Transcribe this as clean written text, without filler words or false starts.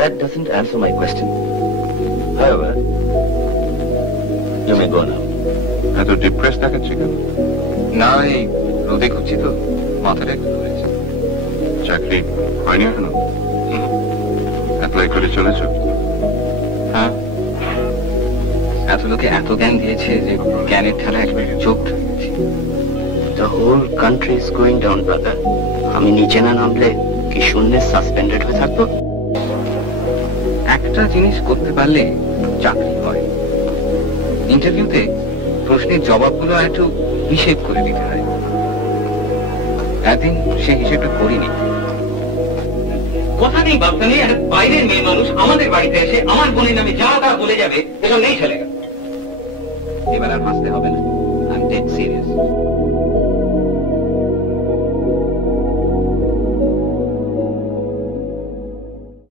That doesn't answer my question. However, you may go now. এত depress দেখাচ্ছে কেন? না, এই রোদে খুঁজছি তো, মাথাটা একটু ধরেছে। চাকরি হয়নি এখনো? অ্যাপ্লাই করে চলেছ? হ্যাঁ, এত লোকে এত জ্ঞান দিয়েছে যে জ্ঞানের ঠেলা একবার চোখ ঠেলেছি। The whole country is going down, brother. আমি নিচে না নামলে কি শূন্যে সাসপেন্ডেড হয়ে থাকবো? একটা জিনিস করতে পারলে চাকরি হয়। ইন্টারভিউতে প্রশ্নের জবাবগুলো একটু হিসেব করে দিতে হয়। একদিন সে হিসেবটা করিনি। কথা নেই বার্তা নেই, আর বাইরের মেয়ে মানুষ আমাদের বাড়িতে এসে আমার বোনের নামে যা তা বলে যাবে, এসব নেই ছেলে। এবার আর হাসতে হবে না, আই এম ডেড সিরিয়াস।